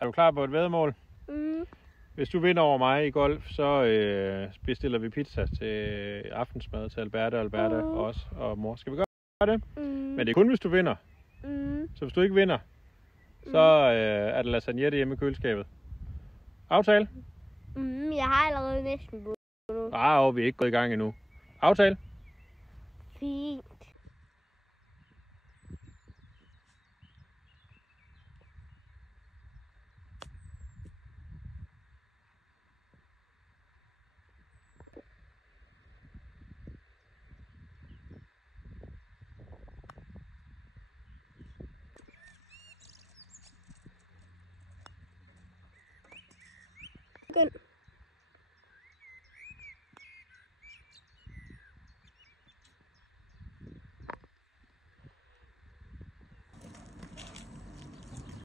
Er du klar på et væddemål? Mm. Hvis du vinder over mig i golf, så bestiller vi pizza til aftensmad til Alberte og os og mor. Skal vi gøre det? Men det er kun, hvis du vinder. Så hvis du ikke vinder, så er der lasagne hjemme i køleskabet. Aftale? Jeg har allerede næsten vundet nu. Vi er ikke gået i gang endnu. Aftale? Fint. Begynd.